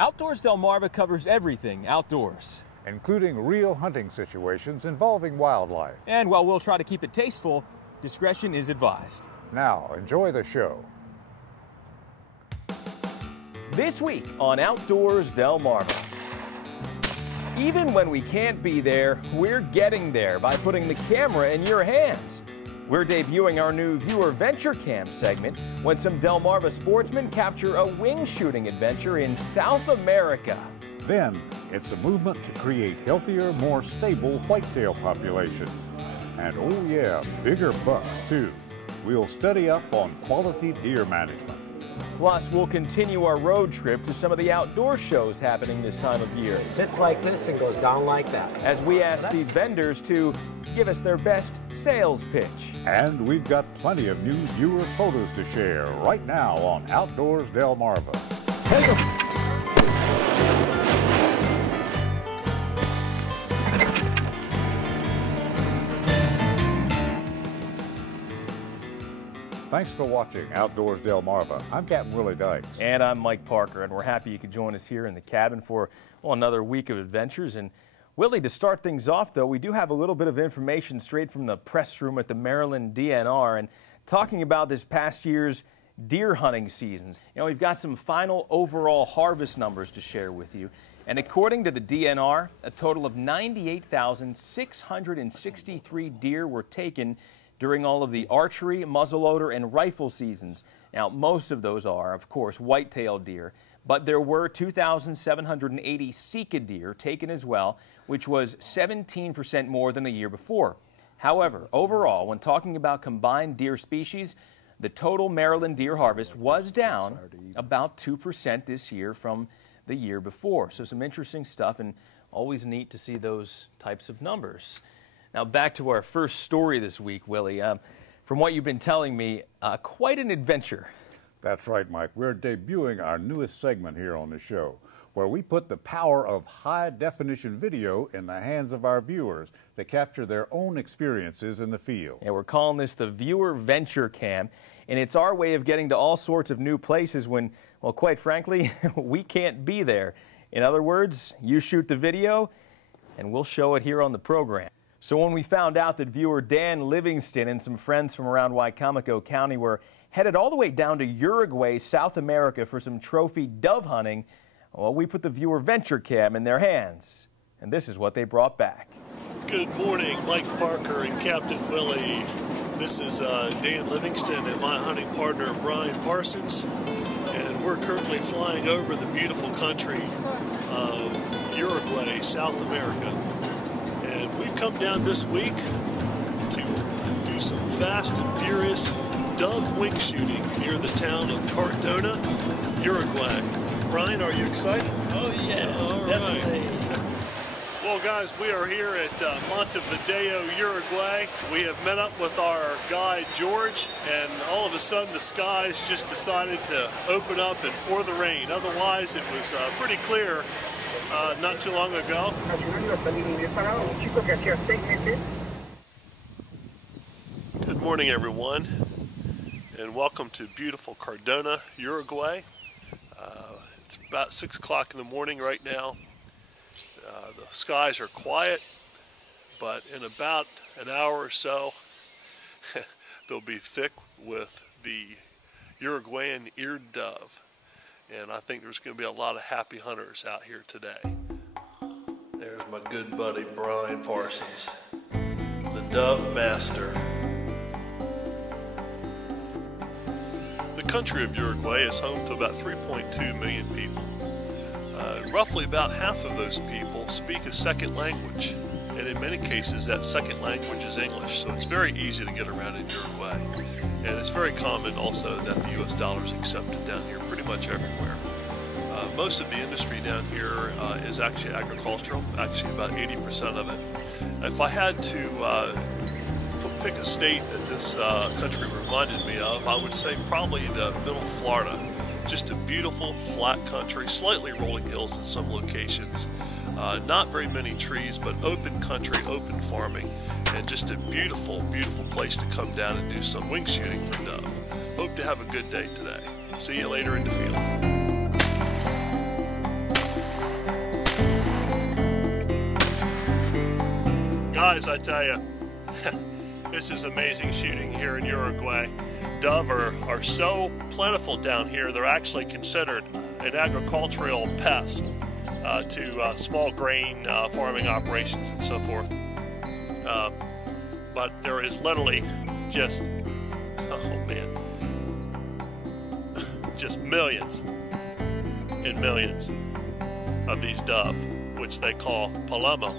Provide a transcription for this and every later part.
Outdoors Delmarva covers everything outdoors, including real hunting situations involving wildlife. and while we'll try to keep it tasteful, discretion is advised. Now, enjoy the show. This week on Outdoors Delmarva. Even when we can't be there, we're getting there by putting the camera in your hands. We're debuting our new Viewer Venture Cam segment when some Delmarva sportsmen capture a wing shooting adventure in South America. Then, it's a movement to create healthier, more stable whitetail populations. And oh yeah, bigger bucks too. We'll study up on quality deer management. Plus, we'll continue our road trip to some of the outdoor shows happening this time of year, It sits like this and goes down like that. as we ask the vendors to give us their best sales pitch. And we've got plenty of new viewer photos to share right now on Outdoors Delmarva. Take 'em. Thanks for watching Outdoors Delmarva. I'm Captain Willie Dykes. And I'm Mike Parker, and we're happy you could join us here in the cabin for another week of adventures. And Willie, to start things off, though, we do have a little bit of information straight from the press room at the Maryland DNR, and talking about this past year's deer hunting seasons. You know, we've got some final overall harvest numbers to share with you. And according to the DNR, a total of 98,663 deer were taken during all of the archery, muzzleloader, and rifle seasons. Now, most of those are, of course, white-tailed deer, but there were 2,780 Sika deer taken as well, which was 17% more than the year before. However, overall, when talking about combined deer species, the total Maryland deer harvest was down about 2% this year from the year before. So some interesting stuff, and always neat to see those types of numbers. Now back to our first story this week, Willie. From what you've been telling me, quite an adventure. That's right, Mike. We're debuting our newest segment here on the show, where we put the power of high-definition video in the hands of our viewers to capture their own experiences in the field. And we're calling this the Viewer Venture Cam, and it's our way of getting to all sorts of new places when, well, quite frankly, we can't be there. In other words, you shoot the video, and we'll show it here on the program. So when we found out that viewer Dan Livingston and some friends from around Wicomico County were headed all the way down to Uruguay, South America for some trophy dove hunting, well, we put the Viewer Venture Cam in their hands. And this is what they brought back. Good morning, Mike Parker and Captain Willie. This is Dan Livingston and my hunting partner Brian Parsons. And we're currently flying over the beautiful country of Uruguay, South America. And we've come down this week to do some fast and furious dove wing shooting near the town of Cardona, Uruguay. Brian, are you excited? Oh yes, All definitely. Right. Well guys, we are here at Montevideo, Uruguay. We have met up with our guide George, and all of a sudden the skies just decided to open up and pour the rain. Otherwise it was pretty clear not too long ago. Good morning everyone, and welcome to beautiful Cardona, Uruguay. It's about 6 o'clock in the morning right now. The skies are quiet, but in about an hour or so they'll be thick with the Uruguayan eared dove, and I think there's going to be a lot of happy hunters out here today. There's my good buddy Brian Parsons, the dove master. The country of Uruguay is home to about 3.2 million people. Roughly about half of those people speak a second language, and in many cases that second language is English, so it's very easy to get around in Uruguay. And it's very common also that the US dollar is accepted down here pretty much everywhere. Most of the industry down here is actually agricultural, actually about 80% of it. If I had to pick a state that this country reminded me of, I would say probably the middle of Florida. Just a beautiful flat country, slightly rolling hills in some locations. Not very many trees, but open country, open farming, and just a beautiful, beautiful place to come down and do some wing shooting for dove. Hope to have a good day today. See you later in the field. Guys, I tell you, this is amazing shooting here in Uruguay. Dove are so plentiful down here, they're actually considered an agricultural pest to small grain farming operations and so forth. But there is literally just, oh man, just millions and millions of these dove, which they call palomo.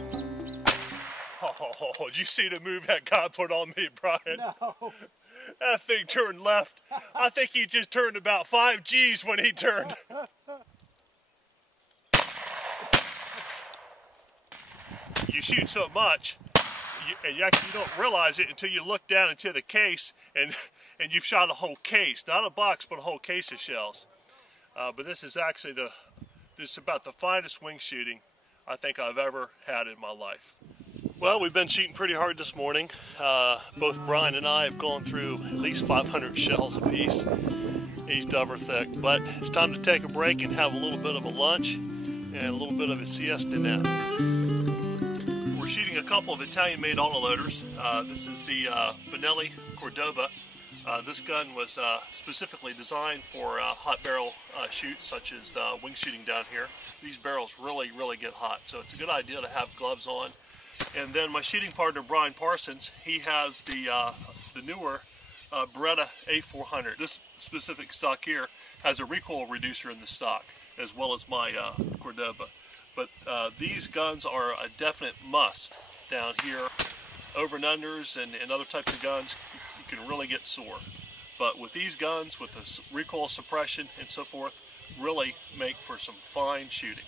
Oh, did you see the move that guy put on me, Brian? No. That thing turned left. I think he just turned about 5 G's when he turned. You shoot so much, and you actually don't realize it until you look down into the case, and you've shot a whole case, not a box, but a whole case of shells. But this is actually this is about the finest wing shooting I think I've ever had in my life. Well, we've been shooting pretty hard this morning. Both Brian and I have gone through at least 500 shells apiece. These dove are thick, but it's time to take a break and have a little bit of a lunch and a little bit of a siesta nap. We're shooting a couple of Italian-made autoloaders. This is the Benelli Cordova. This gun was specifically designed for hot barrel shoots, such as wing shooting down here. These barrels really get hot, so it's a good idea to have gloves on. And then my shooting partner, Brian Parsons, he has the newer Beretta A400. This specific stock here has a recoil reducer in the stock, as well as my Cordova. But these guns are a definite must down here. Over and unders and other types of guns, you can really get sore. But with these guns, with the recoil suppression and so forth, really make for some fine shooting.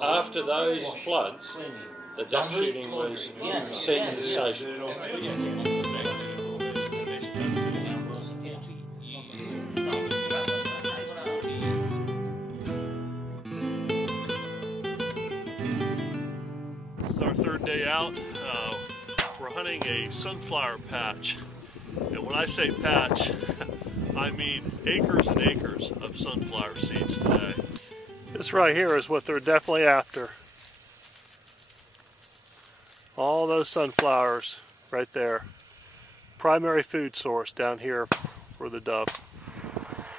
After those floods, the dove shooting was sensational. This is our third day out. We're hunting a sunflower patch. And when I say patch, I mean acres and acres of sunflower seeds today. This right here is what they're definitely after. All those sunflowers right there. Primary food source down here for the dove.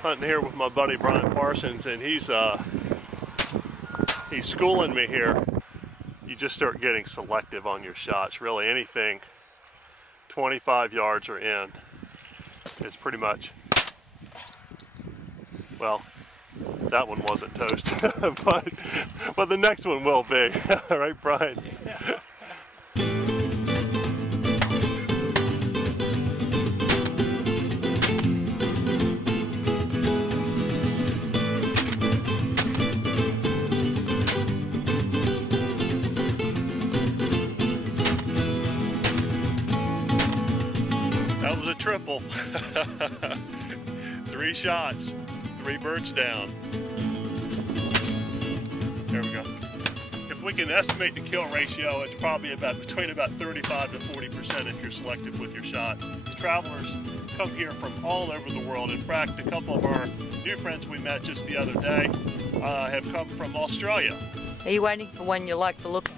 Hunting here with my buddy Brian Parsons, and he's schooling me here. You just start getting selective on your shots. Really anything 25 yards or in is pretty much, well, that one wasn't toast, but the next one will be. All right, Brian? That was a triple. 3 shots, 3 birds down. There we go. If we can estimate the kill ratio, it's probably between about 35 to 40% if you're selective with your shots. Travelers come here from all over the world. In fact, a couple of our new friends we met just the other day have come from Australia. Are you waiting for one you like the look?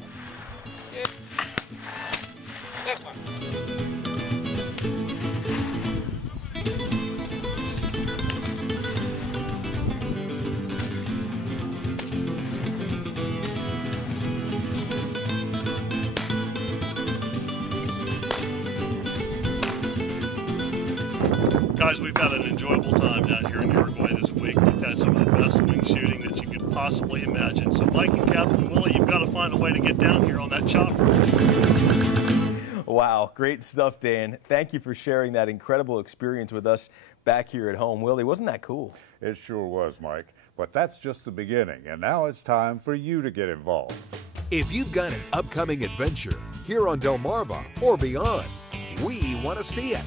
Guys, we've had an enjoyable time down here in Uruguay this week. We've had some of the best wing shooting that you could possibly imagine. So Mike and Captain Willie, you've got to find a way to get down here on that chopper. Wow, great stuff, Dan. Thank you for sharing that incredible experience with us back here at home. Willie, wasn't that cool? It sure was, Mike. But that's just the beginning, and now it's time for you to get involved. If you've got an upcoming adventure here on Delmarva or beyond, we want to see it.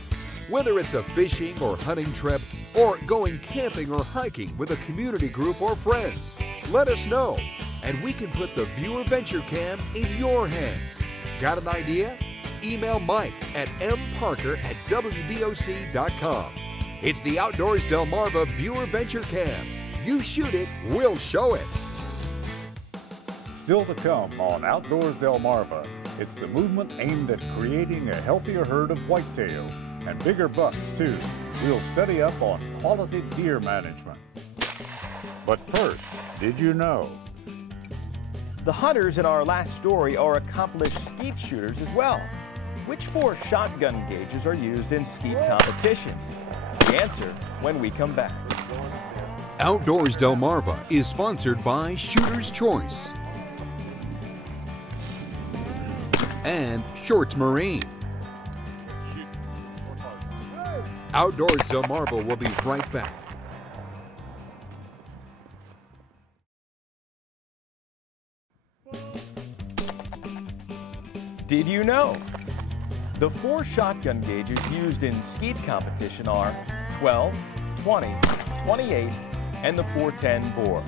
Whether it's a fishing or hunting trip, or going camping or hiking with a community group or friends, let us know, and we can put the Viewer Venture Cam in your hands. Got an idea? Email Mike at mparker@wboc.com. It's the Outdoors Delmarva Viewer Venture Cam. You shoot it, we'll show it. Still to come on Outdoors Delmarva, it's the movement aimed at creating a healthier herd of whitetails and bigger bucks too. We'll study up on quality deer management. But first, did you know? The hunters in our last story are accomplished skeet shooters as well. Which 4 shotgun gauges are used in skeet competition? The answer when we come back. Outdoors Delmarva is sponsored by Shooter's Choice and Shorts Marine. Outdoors Delmarva will be right back. Did you know? The 4 shotgun gauges used in skeet competition are 12, 20, 28, and the 410 bore.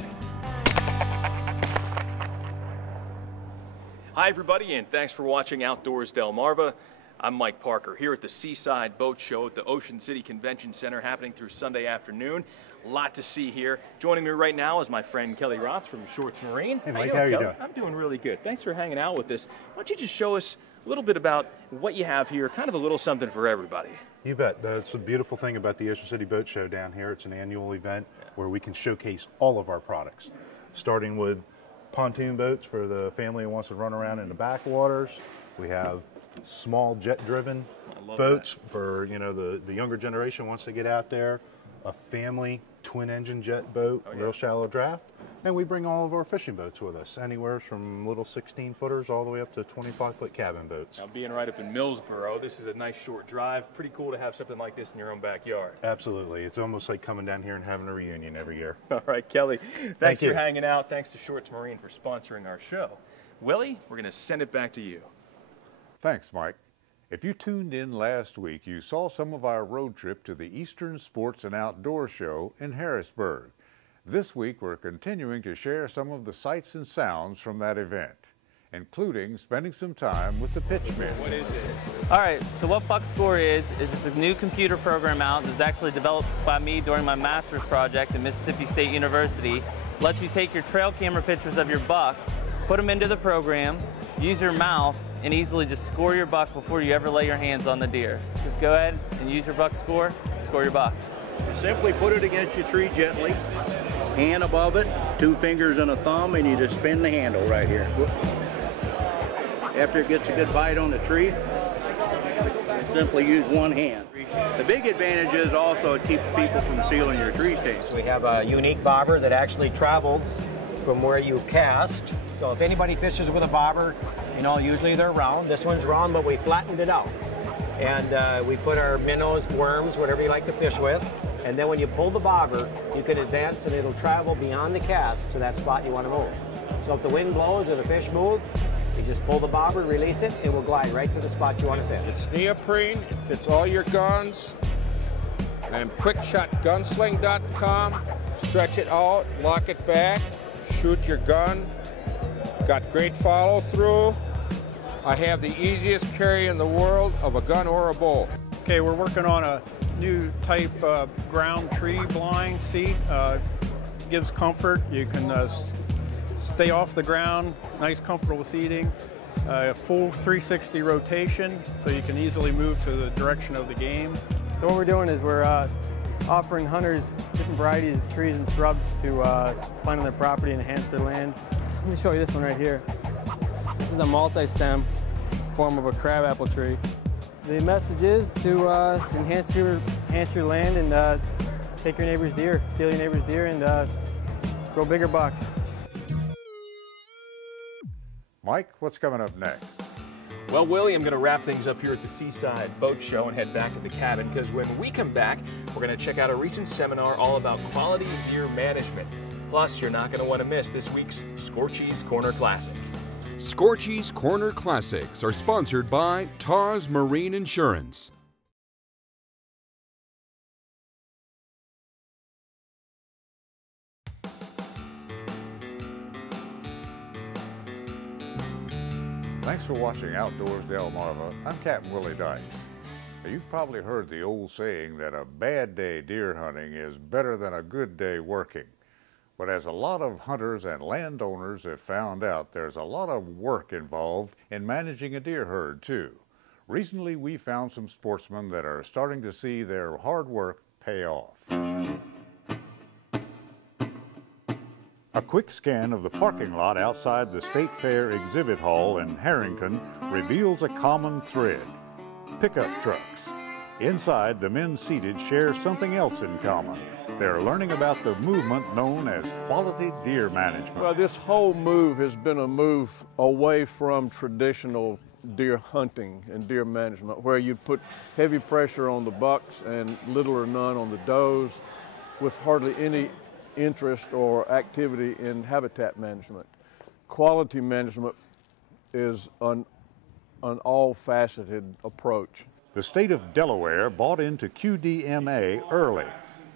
Hi everybody, and thanks for watching Outdoors Delmarva. I'm Mike Parker here at the Seaside Boat Show at the Ocean City Convention Center, happening through Sunday afternoon. A lot to see here. Joining me right now is my friend Kelly Roth from Shorts Marine. Hey Mike, how are you doing? I'm doing really good. Thanks for hanging out with us. Why don't you just show us a little bit about what you have here, kind of a little something for everybody. You bet. That's the beautiful thing about the Ocean City Boat Show down here. It's an annual event where we can showcase all of our products, starting with pontoon boats for the family who wants to run around in the backwaters. We have small jet-driven boats for, you know, the younger generation who wants to get out there. A family twin-engine jet boat, real shallow draft. And we bring all of our fishing boats with us, anywhere from little 16-footers all the way up to 25-foot cabin boats. Now, being right up in Millsboro, this is a nice short drive. Pretty cool to have something like this in your own backyard. Absolutely. It's almost like coming down here and having a reunion every year. All right, Kelly, thanks Thank for hanging out. Thanks to Shorts Marine for sponsoring our show. Willie, we're going to send it back to you. Thanks, Mike. If you tuned in last week, you saw some of our road trip to the Eastern Sports and Outdoor Show in Harrisburg. This week, we're continuing to share some of the sights and sounds from that event, including spending some time with the pitchmen. What is it? All right, so what Buck Score is it's a new computer program out that's actually developed by me during my master's project at Mississippi State University. Lets you take your trail camera pictures of your buck, put them into the program, use your mouse, and easily just score your buck before you ever lay your hands on the deer. Just go ahead and use your buck score, score your bucks. Simply put it against your tree gently, hand above it, 2 fingers and a thumb, and you just spin the handle right here. After it gets a good bite on the tree, simply use one hand. The big advantage is also it keeps people from stealing your tree stakes. We have a unique bobber that actually travels from where you cast. So if anybody fishes with a bobber, you know, usually they're round. This one's round, but we flattened it out. And we put our minnows, worms, whatever you like to fish with. And then when you pull the bobber, you can advance and it'll travel beyond the cast to that spot you want to move. So if the wind blows or the fish move, you just pull the bobber, release it, it will glide right to the spot you want to fish. It's neoprene, it fits all your guns. And quickshotgunsling.com, stretch it out, lock it back, shoot your gun. Got great follow through. I have the easiest carry in the world of a gun or a bow. Okay, we're working on a new type ground tree blind seat. Gives comfort. You can stay off the ground, nice comfortable seating. Full 360 rotation, so you can easily move to the direction of the game. So what we're doing is we're offering hunters different varieties of trees and shrubs to plant on their property and enhance their land. Let me show you this one right here. This is a multi-stem form of a crabapple tree. The message is to enhance your land and take your neighbor's deer, steal your neighbor's deer, and grow bigger bucks. Mike, what's coming up next? Well, Willie, I'm going to wrap things up here at the Seaside Boat Show and head back to the cabin, because when we come back, we're going to check out a recent seminar all about quality deer management. Plus, you're not going to want to miss this week's Scorchy's Corner Classic. Scorchy's Corner Classics are sponsored by Tars Marine Insurance. Thanks for watching Outdoors Delmarva. I'm Captain Willie Dykes. Now, you've probably heard the old saying that a bad day deer hunting is better than a good day working. But as a lot of hunters and landowners have found out, there's a lot of work involved in managing a deer herd too. Recently, we found some sportsmen that are starting to see their hard work pay off. A quick scan of the parking lot outside the State Fair Exhibit Hall in Harrington reveals a common thread: pickup trucks. Inside, the men seated share something else in common. They're learning about the movement known as quality deer management. Well, this whole move has been a move away from traditional deer hunting and deer management, where you put heavy pressure on the bucks and little or none on the does, with hardly any interest or activity in habitat management. Quality management is an all-faceted approach. The state of Delaware bought into QDMA early.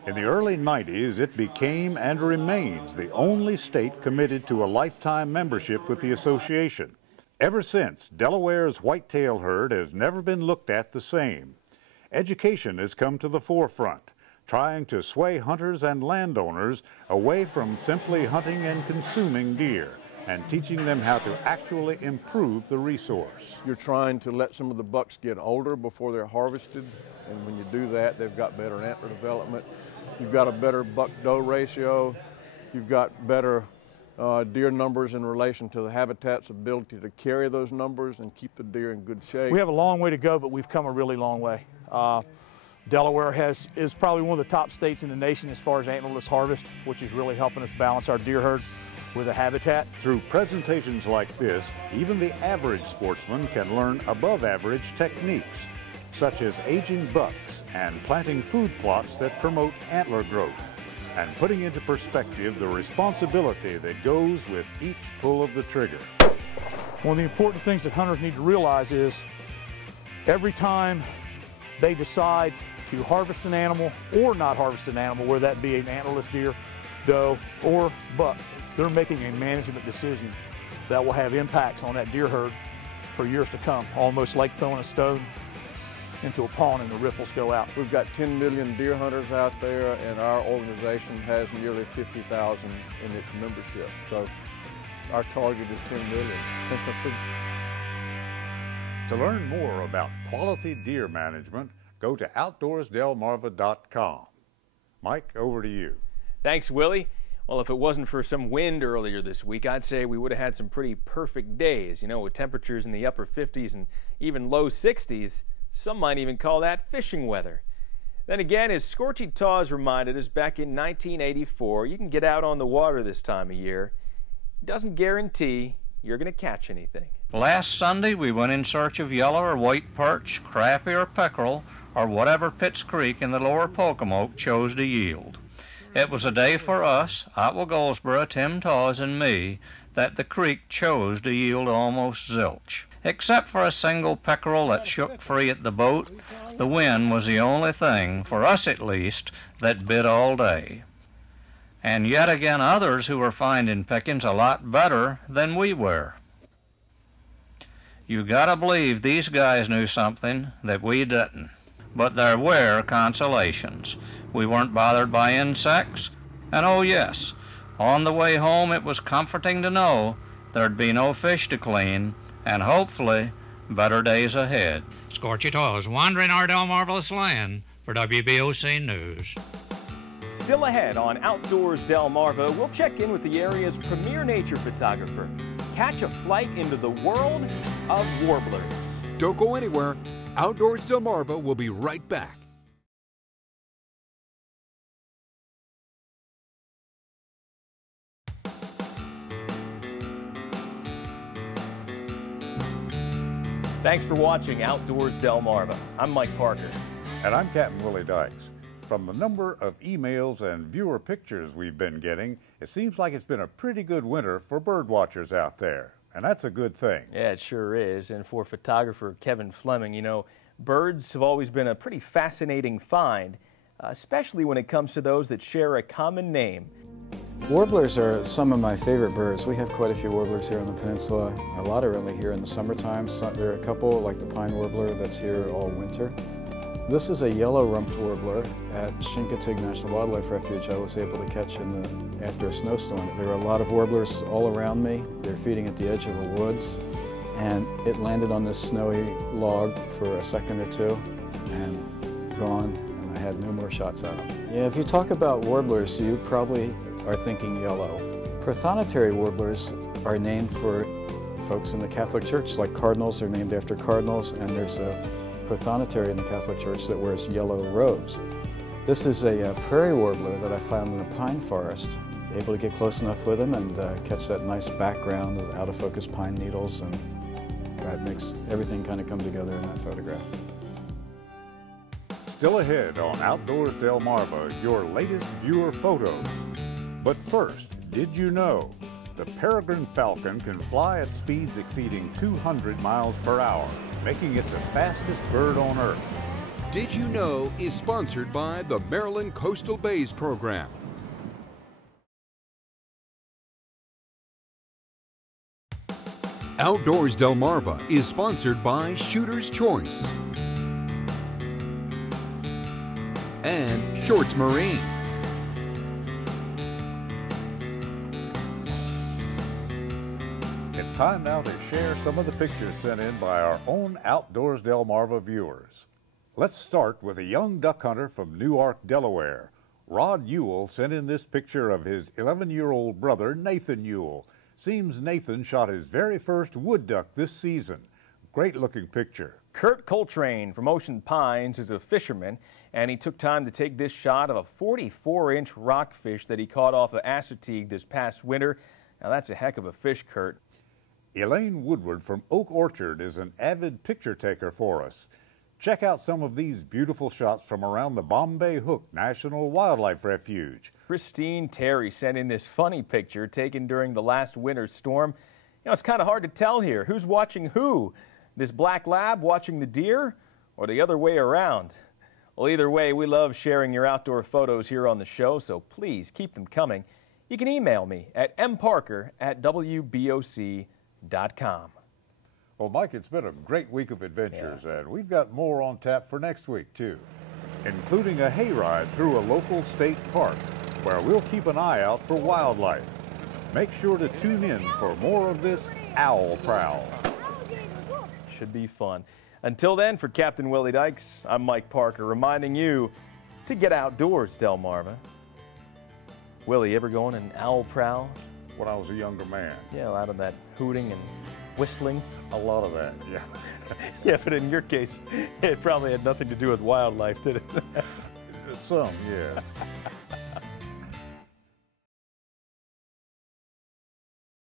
In the early 90s, it became and remains the only state committed to a lifetime membership with the association. Ever since, Delaware's whitetail herd has never been looked at the same. Education has come to the forefront, trying to sway hunters and landowners away from simply hunting and consuming deer, and teaching them how to actually improve the resource. You're trying to let some of the bucks get older before they're harvested, and when you do that, they've got better antler development. You've got a better buck-doe ratio. You've got better deer numbers in relation to the habitat's ability to carry those numbers and keep the deer in good shape. We have a long way to go, but we've come a really long way. Delaware is probably one of the top states in the nation as far as antlerless harvest, which is really helping us balance our deer herd with a habitat. Through presentations like this, even the average sportsman can learn above-average techniques, such as aging bucks and planting food plots that promote antler growth, and putting into perspective the responsibility that goes with each pull of the trigger. One of the important things that hunters need to realize is every time they decide to harvest an animal or not harvest an animal, whether that be an antlerless deer, doe, or buck, they're making a management decision that will have impacts on that deer herd for years to come, almost like throwing a stone into a pond and the ripples go out. We've got 10 million deer hunters out there, and our organization has nearly 50,000 in its membership. So our target is 10 million. To learn more about quality deer management, go to outdoorsdelmarva.com. Mike, over to you. Thanks, Willie. Well, if it wasn't for some wind earlier this week, I'd say we would have had some pretty perfect days, you know, with temperatures in the upper 50s and even low 60s. Some might even call that fishing weather. Then again, as Scorchy Taws reminded us back in 1984, you can get out on the water this time of year. It doesn't guarantee you're going to catch anything. Last Sunday, we went in search of yellow or white perch, crappie or pickerel, or whatever Pitts Creek in the lower Pocomoke chose to yield. It was a day for us, Otwell Goldsboro, Tim Taws, and me, that the creek chose to yield almost zilch. Except for a single pickerel that shook free at the boat, the wind was the only thing, for us at least, that bit all day. And yet again others who were finding pickings a lot better than we were. You gotta believe these guys knew something that we didn't. But there were consolations. We weren't bothered by insects, and oh yes, on the way home it was comforting to know there'd be no fish to clean, and hopefully better days ahead. Scorchy Taws, wandering our Delmarva land for WBOC News. Still ahead on Outdoors Delmarva, we'll check in with the area's premier nature photographer. Catch a flight into the world of warblers. Don't go anywhere. Outdoors Delmarva will be right back. Thanks for watching Outdoors Delmarva. I'm Mike Parker. And I'm Captain Willie Dykes. From the number of emails and viewer pictures we've been getting, it seems like it's been a pretty good winter for bird watchers out there. And that's a good thing. Yeah, it sure is. And for photographer Kevin Fleming, you know, birds have always been a pretty fascinating find, especially when it comes to those that share a common name. Warblers are some of my favorite birds. We have quite a few warblers here on the peninsula. A lot are only here in the summertime. There are a couple, like the pine warbler, that's here all winter. This is a yellow-rumped warbler at Chincoteague National Wildlife Refuge I was able to catch after a snowstorm. There were a lot of warblers all around me. They're feeding at the edge of the woods, and it landed on this snowy log for a second or two and gone, and I had no more shots at them. Yeah, if you talk about warblers, you probably are thinking yellow. Prothonotary warblers are named for folks in the Catholic Church, like cardinals are named after cardinals, and there's a prothonotary in the Catholic Church that wears yellow robes. This is a prairie warbler that I found in a pine forest. Able to get close enough with him and catch that nice background of out-of-focus pine needles, and that makes everything kind of come together in that photograph. Still ahead on Outdoors Delmarva, your latest viewer photos. But first, did you know the peregrine falcon can fly at speeds exceeding 200 miles per hour, making it the fastest bird on Earth? Did You Know is sponsored by the Maryland Coastal Bays Program. Outdoors Delmarva is sponsored by Shooter's Choice and Shorts Marine. It's time now to share some of the pictures sent in by our own Outdoors Delmarva viewers. Let's start with a young duck hunter from Newark, Delaware. Rod Ewell sent in this picture of his 11-year-old brother, Nathan Ewell. Seems Nathan shot his very first wood duck this season. Great looking picture. Kurt Coltrane from Ocean Pines is a fisherman, and he took time to take this shot of a 44-inch rockfish that he caught off of Assateague this past winter. Now that's a heck of a fish, Kurt. Elaine Woodward from Oak Orchard is an avid picture taker for us. Check out some of these beautiful shots from around the Bombay Hook National Wildlife Refuge. Christine Terry sent in this funny picture taken during the last winter storm. You know, it's kind of hard to tell here. Who's watching who? This black lab watching the deer, or the other way around? Well, either way, we love sharing your outdoor photos here on the show, so please keep them coming. You can email me at mparker@wboc.com. Well, Mike, it's been a great week of adventures, and we've got more on tap for next week, too, including a hayride through a local state park, where we'll keep an eye out for wildlife. Make sure to tune in for more of this Owl Prowl. Should be fun. Until then, for Captain Willie Dykes, I'm Mike Parker, reminding you to get outdoors, Delmarva. Willie, ever go on an owl prowl? When I was a younger man. Yeah, a lot of that hooting and whistling. A lot of that, yeah. Yeah, but in your case, it probably had nothing to do with wildlife, did it? Some, yes.